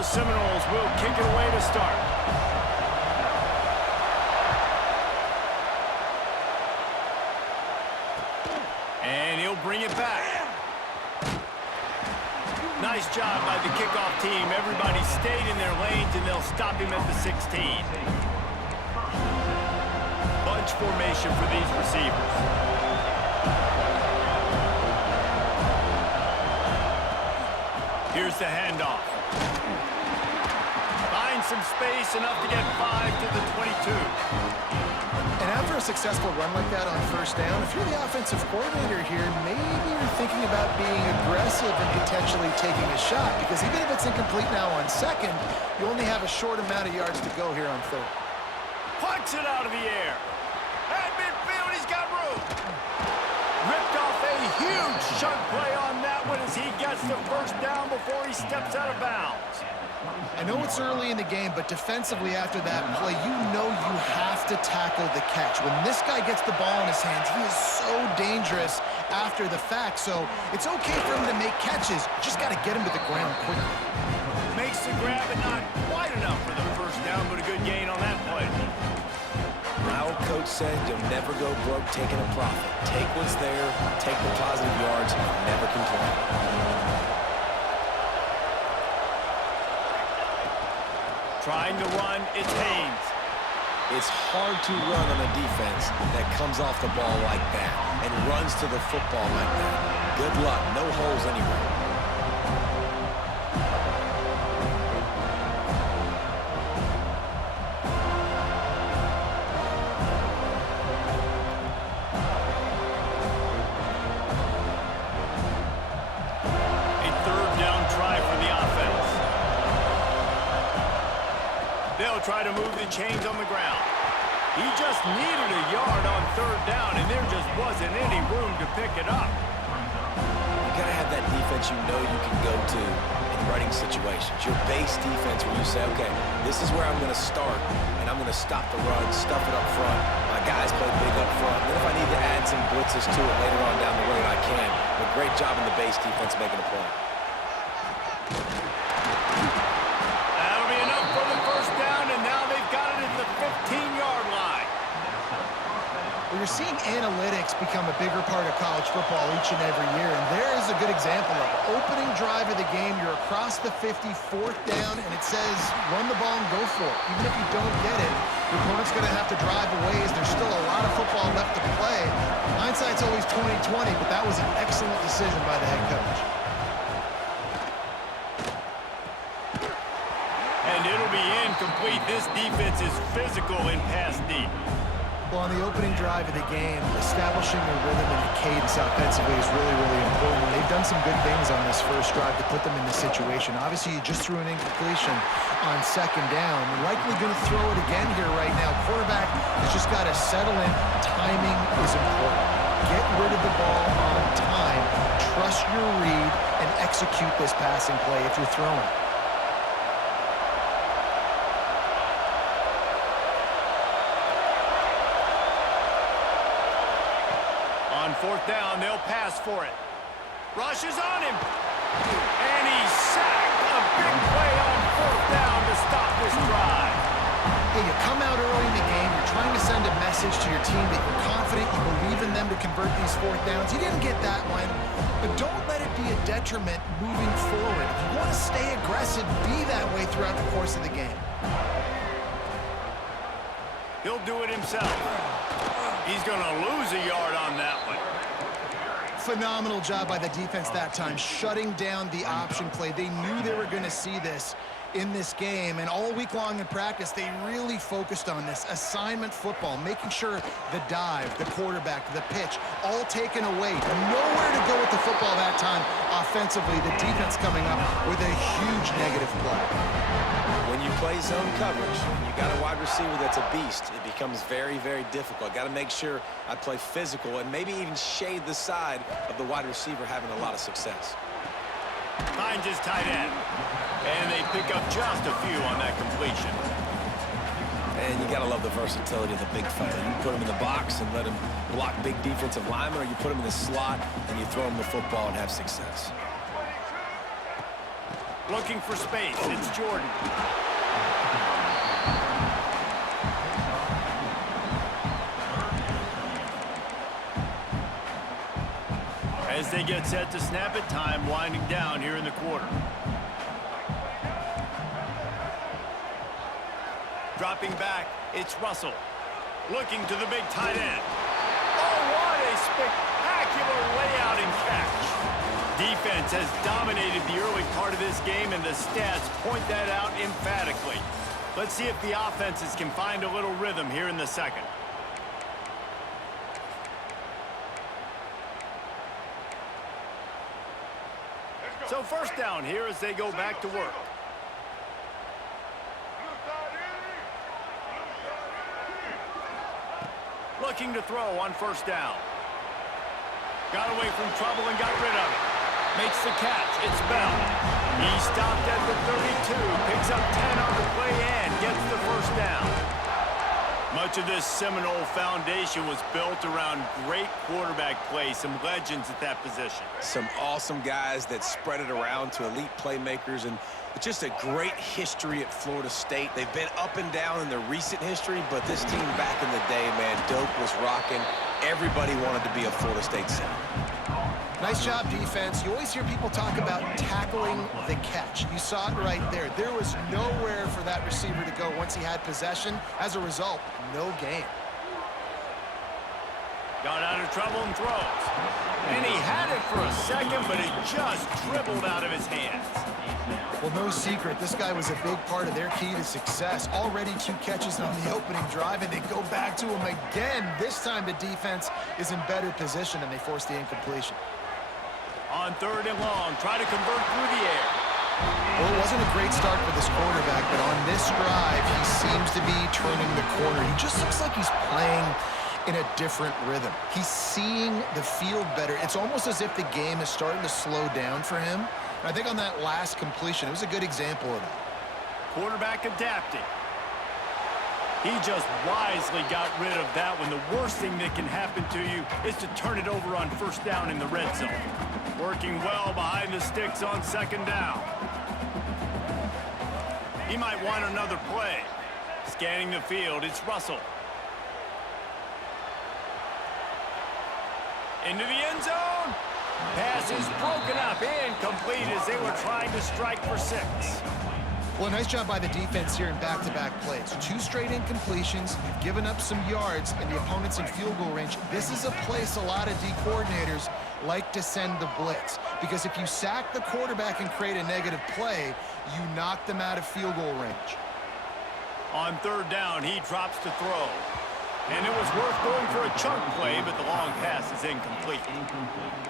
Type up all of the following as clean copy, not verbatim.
the Seminoles will kick it away to start. And he'll bring it back. Nice job by the kickoff team. Everybody stayed in their lanes, and they'll stop him at the 16. Bunch formation for these receivers. Here's the handoff. Finds some space, enough to get 5 to the 22. And after a successful run like that on first down, if you're the offensive coordinator here, maybe you're thinking about being aggressive and potentially taking a shot, because even if it's incomplete now on second, you only have a short amount of yards to go here on third. Punts it out of the air. At midfield, he's got room. Ripped off a huge chunk play on that one as he gets the first down before he steps out of bounds. I know it's early in the game, but defensively after that play, you know you have to tackle the catch. When this guy gets the ball in his hands, he is so dangerous after the fact. So it's okay for him to make catches. You just got to get him to the ground quickly. Makes the grab, but not quite enough for the first down, but a good gain on that play. My old coach said you'll never go broke taking a profit. Take what's there, take the positive yards, and never complain. Trying to run, it's Haynes. It's hard to run on a defense that comes off the ball like that and runs to the football like that. Good luck. No holes anywhere. They'll try to move the chains on the ground. He just needed a yard on third down, and there just wasn't any room to pick it up. You got to have that defense you know you can go to in running situations. Your base defense where you say, okay, this is where I'm going to start, and I'm going to stop the run, stuff it up front. My guys play big up front. Then if I need to add some blitzes to it later on down the road, I can. But great job in the base defense making a play. You're seeing analytics become a bigger part of college football each and every year, and there is a good example of it. Opening drive of the game, you're across the 50, fourth down, and it says run the ball and go for it. Even if you don't get it, your opponent's going to have to drive away as there's still a lot of football left to play. Hindsight's always 20/20, but that was an excellent decision by the head coach. And it'll be incomplete. This defense is physical in pass deep. Well, on the opening drive of the game, establishing a rhythm and a cadence offensively is really, really important. They've done some good things on this first drive to put them in this situation. Obviously, you just threw an incompletion on second down. They're likely going to throw it again here right now. Quarterback has just got to settle in. Timing is important. Get rid of the ball on time. Trust your read and execute this passing play if you're throwing. On fourth down, they'll pass for it. Rush is on him. And he's sacked. A big play on fourth down to stop this drive. Hey, you come out early in the game, you're trying to send a message to your team that you're confident, you believe in them to convert these fourth downs. You didn't get that one, but don't let it be a detriment moving forward. If you want to stay aggressive, be that way throughout the course of the game. He'll do it himself. He's going to lose a yard on that one. Phenomenal job by the defense that time, shutting down the option play. They knew they were going to see this in this game, and all week long in practice, they really focused on this assignment football, making sure the dive, the quarterback, the pitch, all taken away. Nowhere to go with the football that time offensively. The defense coming up with a huge negative play. When you play zone coverage, when you got a wide receiver that's a beast, it becomes very, very difficult. Got to make sure I play physical and maybe even shade the side of the wide receiver having a lot of success. Finds his tight end. And they pick up just a few on that completion. And you got to love the versatility of the big fella. You put him in the box and let him block big defensive linemen, or you put him in the slot and you throw him the football and have success. Looking for space. It's Jordan. As they get set to snap it, time winding down here in the quarter. Dropping back, it's Russell. Looking to the big tight end. Oh, what a spectacular layout and catch. Defense has dominated the early part of this game, and the stats point that out emphatically. Let's see if the offenses can find a little rhythm here in the second. So first down here as they go back to work. Looking to throw on first down. Got away from trouble and got rid of it. Makes the catch. It's Bell. He stopped at the 32. Picks up 10 on the play and gets the first down. Much of this Seminole foundation was built around great quarterback play. Some legends at that position. Some awesome guys that spread it around to elite playmakers, and just a great history at Florida State. They've been up and down in their recent history, but this team back in the day, man, Doak was rocking. Everybody wanted to be a Florida State center. Nice job, defense. You always hear people talk about tackling the catch. You saw it right there. There was nowhere for that receiver to go once he had possession. As a result, no gain. Got out of trouble and throws. And he had it for a second, but it just dribbled out of his hands. Well, no secret, this guy was a big part of their key to success. Already 2 catches on the opening drive, and they go back to him again. This time the defense is in better position, and they force the incompletion. On third and long, try to convert through the air. Well, it wasn't a great start for this quarterback, but on this drive, he seems to be turning the corner. He just looks like he's playing in a different rhythm. He's seeing the field better. It's almost as if the game is starting to slow down for him. And I think on that last completion, it was a good example of that. Quarterback adapting. He just wisely got rid of that one. The worst thing that can happen to you is to turn it over on first down in the red zone. Working well behind the sticks on second down. He might want another play. Scanning the field, it's Russell. Into the end zone. Pass is broken up, incomplete as they were trying to strike for 6. Well, nice job by the defense here in back-to-back plays. 2 straight incompletions. You've given up some yards, and the opponent's in field goal range. This is a place a lot of D coordinators like to send the blitz, because if you sack the quarterback and create a negative play, you knock them out of field goal range. On third down, he drops to throw. And it was worth going for a chunk play, but the long pass is incomplete.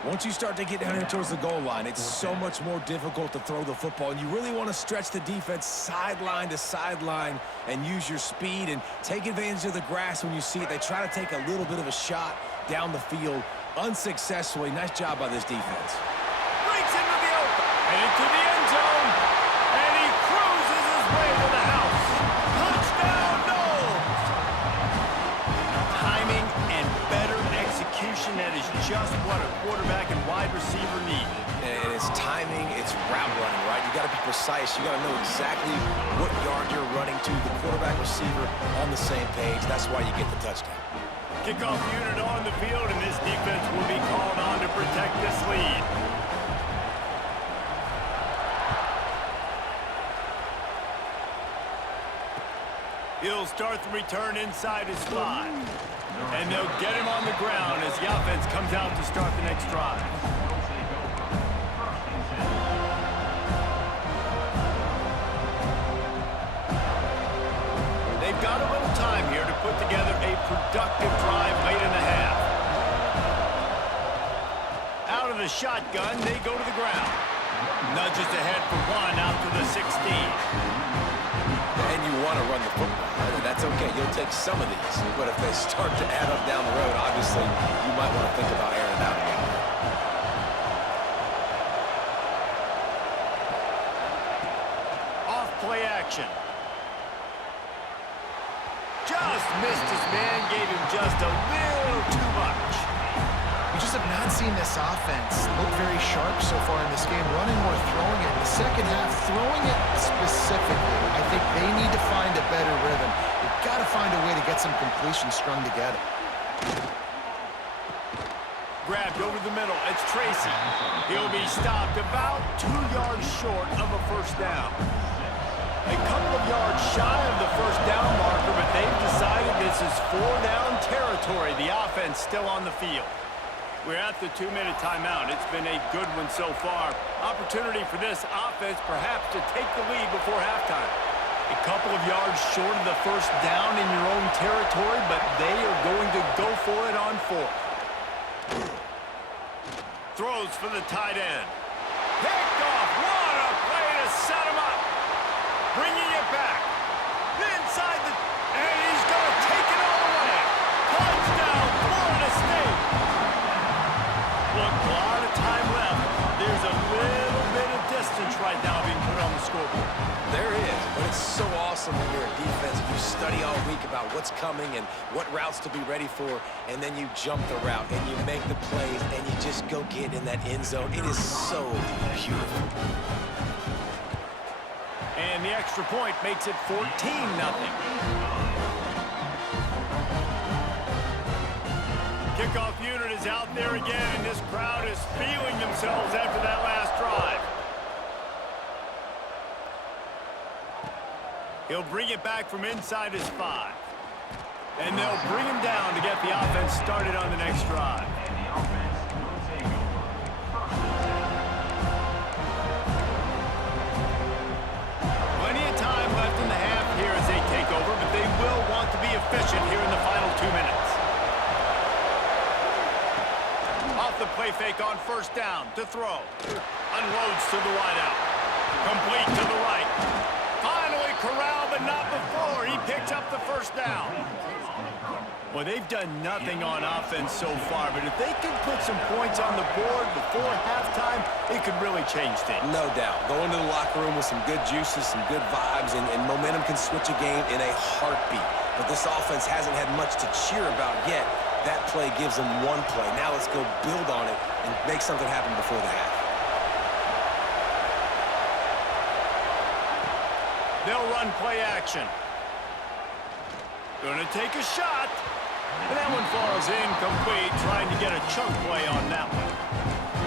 Once you start to get down here towards the goal line, it's so much more difficult to throw the football, and you really want to stretch the defense sideline to sideline and use your speed and take advantage of the grass when you see it. They try to take a little bit of a shot down the field unsuccessfully. Nice job by this defense. Breaks into the open, headed to the end zone, and he cruises his way to the house. Touchdown, Noles! Timing and better execution, that is just what a quarterback and wide receiver need. And it's timing, it's route running, right? You got to be precise. You got to know exactly what yard you're running to. The quarterback receiver on the same page. That's why you get the touchdown. Kickoff unit on the field, and this defense will be called on to protect this lead. He'll start the return inside his 5. And they'll get him on the ground as the offense comes out to start the next drive. They've got a little time here to put together a productive drive late in the half. Out of the shotgun, they go to the ground. Nudges ahead for 1 out to the 16. And you want to run the football, right? And that's okay. You'll take some of these. But if they start to add up down the road, obviously, you might want to think about airing it out again. Off play action. Just missed his man, gave him just a little too much. We just have not seen this offense look very sharp so far in this game, running or throwing it. In the second half, throwing it specifically, I think they need to find a better rhythm. They've got to find a way to get some completions strung together. Grabbed over the middle. It's Tracy. He'll be stopped about 2 yards short of a first down. A couple of yards shy of the first down marker, but they've decided this is 4-down territory. The offense still on the field. We're at the 2-minute timeout. It's been a good one so far. Opportunity for this offense perhaps to take the lead before halftime. A couple of yards short of the first down in your own territory, but they are going to go for it on 4th. Throws for the tight end. Picked off. What a play to set him up. Bringing it back. Inside the... And he's going to take it all the way. Touchdown, Florida State. Look, a lot of time left. There's a little bit of distance right now being put on the scoreboard. There is, but it's so awesome when you're a defense and you study all week about what's coming and what routes to be ready for, and then you jump the route and you make the plays and you just go get in that end zone. It is so beautiful. And the extra point makes it 14-0. Kickoff unit is out there again, and this crowd is feeling themselves after that last drive. He'll bring it back from inside his 5. And they'll bring him down to get the offense started on the next drive. Plenty of time left in the half here as they take over, but they will want to be efficient here in the final 2 minutes. Off the play fake on first down to throw. Unloads to the wideout. Complete to the right. Finally corralled, but not before. He picks up the first down. Well, they've done nothing on offense so far, but if they can put some points on the board before halftime, it could really change things. No doubt. Go into the locker room with some good juices, some good vibes, and momentum can switch a game in a heartbeat. But this offense hasn't had much to cheer about yet. That play gives them one play. Now let's go build on it and make something happen before the half. They'll run play action. Gonna take a shot. And that one falls incomplete, trying to get a chunk play on that one.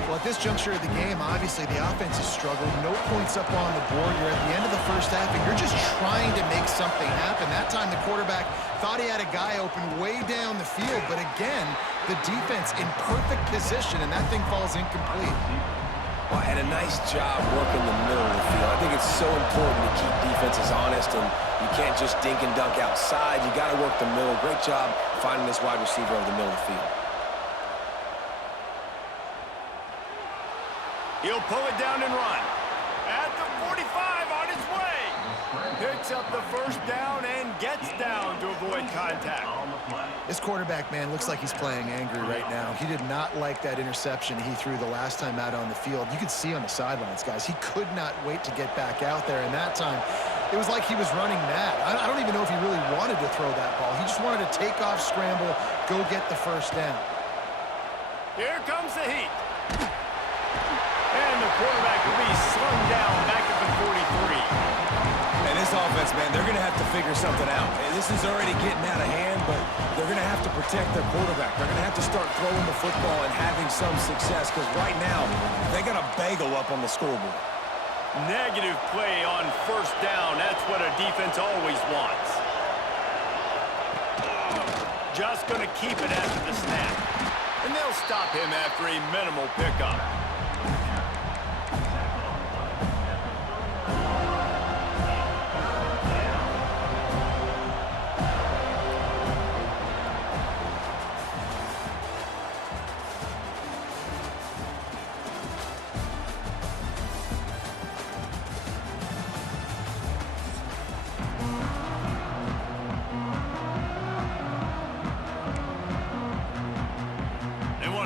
Well, at this juncture of the game, obviously the offense has struggled. No points up on the board. You're at the end of the first half, and you're just trying to make something happen. That time the quarterback thought he had a guy open way down the field, but again, the defense in perfect position, and that thing falls incomplete. Well, and a nice job working the middle of the field. I think it's so important to keep defenses honest, and you can't just dink and dunk outside. You got to work the middle. Great job finding this wide receiver over the middle of the field. He'll pull it down and run. At the 45, on his way. Picks up the first down and gets down to avoid contact. This quarterback, man, looks like he's playing angry right now. He did not like that interception he threw the last time out on the field. You could see on the sidelines, guys, he could not wait to get back out there. And that time, it was like he was running mad. I don't even know if he really wanted to throw that ball. He just wanted to take off, scramble, go get the first down. Here comes the heat. And the quarterback will be slung down back at the 43. And this offense, man, they're going to have to figure something out. And this is already getting out of hand, but they're going to have to protect their quarterback. They're going to have to start throwing the football and having some success, because right now, they got a bagel up on the scoreboard. Negative play on first down. That's what a defense always wants. Just going to keep it after the snap. And they'll stop him after a minimal pickup.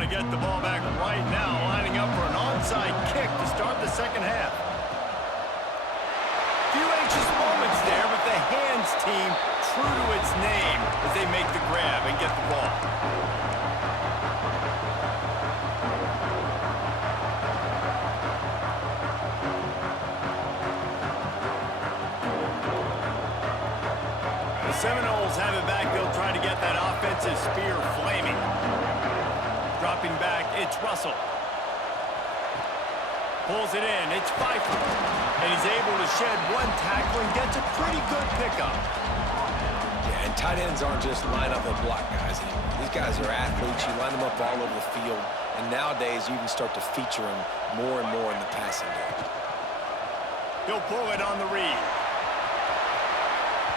Get the ball back right now, lining up for an onside kick to start the second half. Few anxious moments there, but the hands team true to its name as they make the grab and get the ball. defensive spear flaming. Dropping back, it's Russell. Pulls it in, it's Pfeiffer. And he's able to shed one tackle and gets a pretty good pickup. Yeah, and tight ends aren't just line up and block guys anymore. These guys are athletes. You line them up all over the field. And nowadays, you can start to feature them more and more in the passing game. He'll pull it on the read.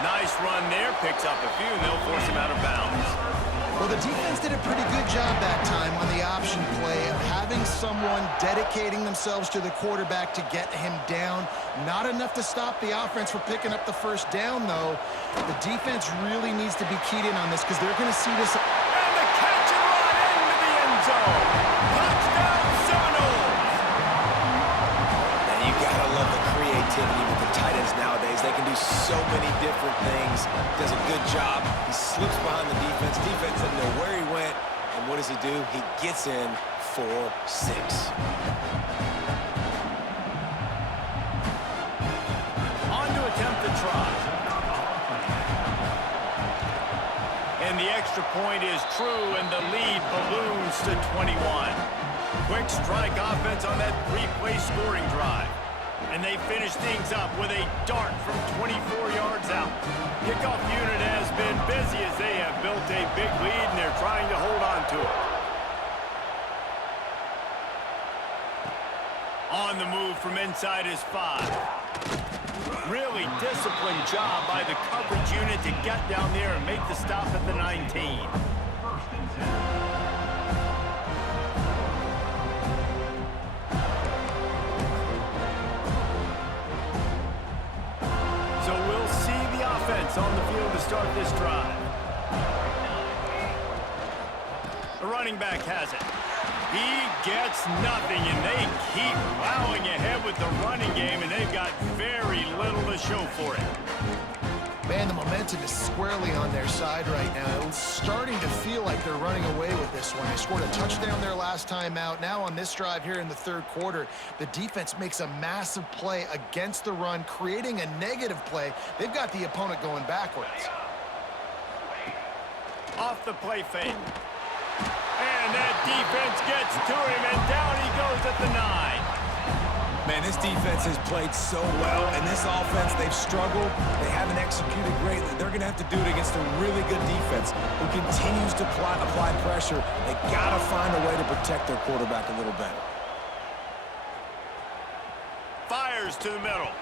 Nice run there. Picks up a few, and they'll force him out of bounds. Well, the defense did a pretty good job that time on the option play of having someone dedicating themselves to the quarterback to get him down. Not enough to stop the offense from picking up the first down, though. The defense really needs to be keyed in on this because they're going to see this. And the catch and run into the end zone. Touchdown, Seminoles. And you got to love the creativity with the tight ends nowadays. They can do so many different things. Does a good job. He slips behind the defense. Defense doesn't know where he went. And what does he do? He gets in for 6. On to attempt the try. And the extra point is true, and the lead balloons to 21. Quick strike offense on that 3-play scoring drive. And they finish things up with a dart from 24 yards out. Kickoff unit has been busy as they have built a big lead, and they're trying to hold on to it. On the move from inside his 5. Really disciplined job by the coverage unit to get down there and make the stop at the 19. So we'll see the offense on the field to start this drive. The running back has it. He gets nothing, and they keep plowing ahead with the running game, and they've got very little to show for it. Man, the momentum is squarely on their side right now. It's starting to feel like they're running away with this one. They scored a touchdown their last time out. Now on this drive here in the third quarter, the defense makes a massive play against the run, creating a negative play. They've got the opponent going backwards. Off the play fake. And that defense gets to him, and down he goes at the 9. Man, this defense has played so well, and this offense, they've struggled. They haven't executed greatly. They're going to have to do it against a really good defense who continues to apply pressure. They got to find a way to protect their quarterback a little better. Fires to the middle.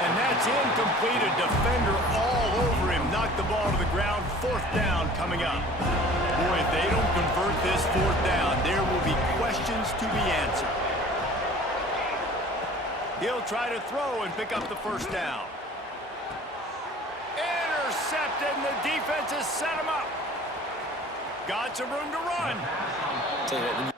And that's incomplete. A defender all over him. Knocked the ball to the ground. 4th down coming up. Boy, if they don't convert this 4th down, there will be questions to be answered. He'll try to throw and pick up the first down. Intercepted, and the defense has set him up. Got some room to run. Tell you what,